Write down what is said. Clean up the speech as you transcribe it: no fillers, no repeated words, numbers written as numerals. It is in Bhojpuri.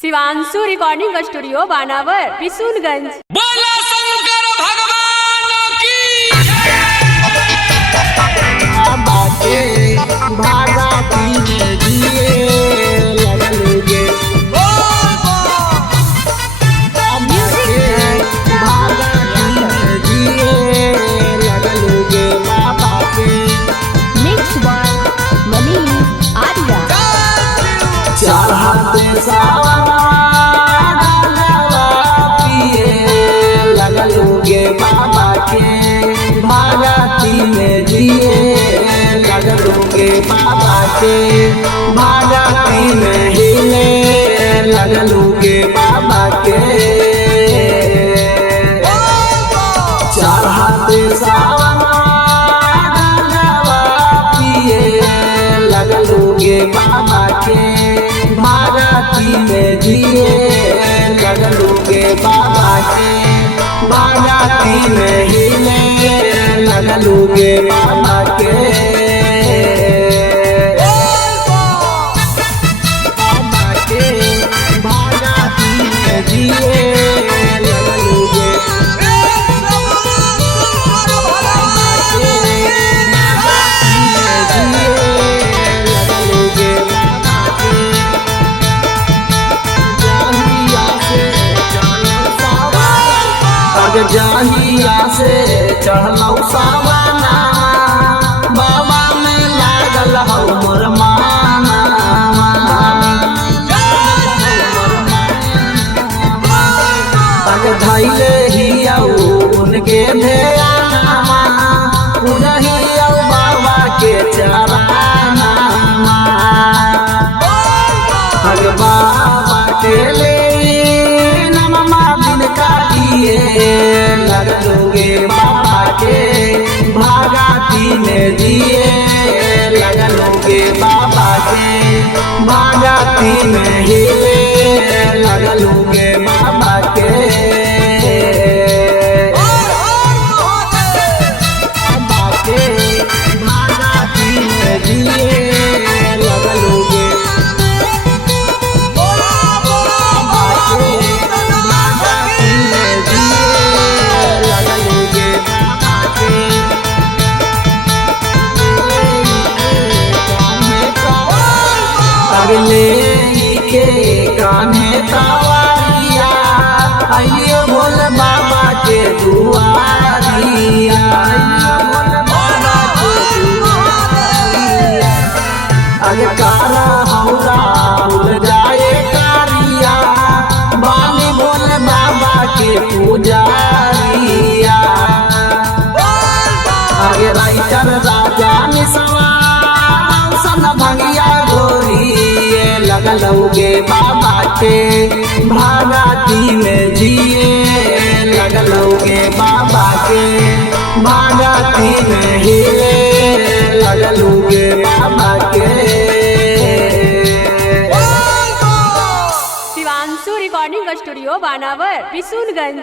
शिवांशु रिकॉर्डिंग स्टूडियो बानावर बिशुनगंज। बोला शंकर भगवान की बाबा के भागती में जिए लगलोगे बाबा के भागती में हिले लगलोगे बाबा के चढ़ाते सावन पिए लगलोगे बाबा के भागती में जिए लगलोगे बाबा के भागती में हिले लगलोगे बाबा के बाबा के भागती में जिए लगलोगे जहिया से चढ़लौ सावना बाबा में लागल हौ मोर माना धैले हियौ उनके ध्यानमा उनहियौ बाबा के चराना बाबा के ले नमा दिन काटिए लगलोगे बाबा के भागती में दिए लगलोगे बाबा के भागती में हिले लगलोगे बाबा के बाबा के भागती में दिए लगलोगे अगले के कान्हे कावरिया आइए भोल बाबा के दुआरिया अगकारा हौरा भूल जाए कारिया बाली भोल बाबा के पुजारिया आगे राइटर राजा मिसवा भंगिया गोरी लगलोगे बाबा के भागती में जिए लगलोगे बाबा के भागती में हिले लगलोगे बाबा के शिवांशु रिकॉर्डिंग स्टूडियो बानावर बिशुनगंज।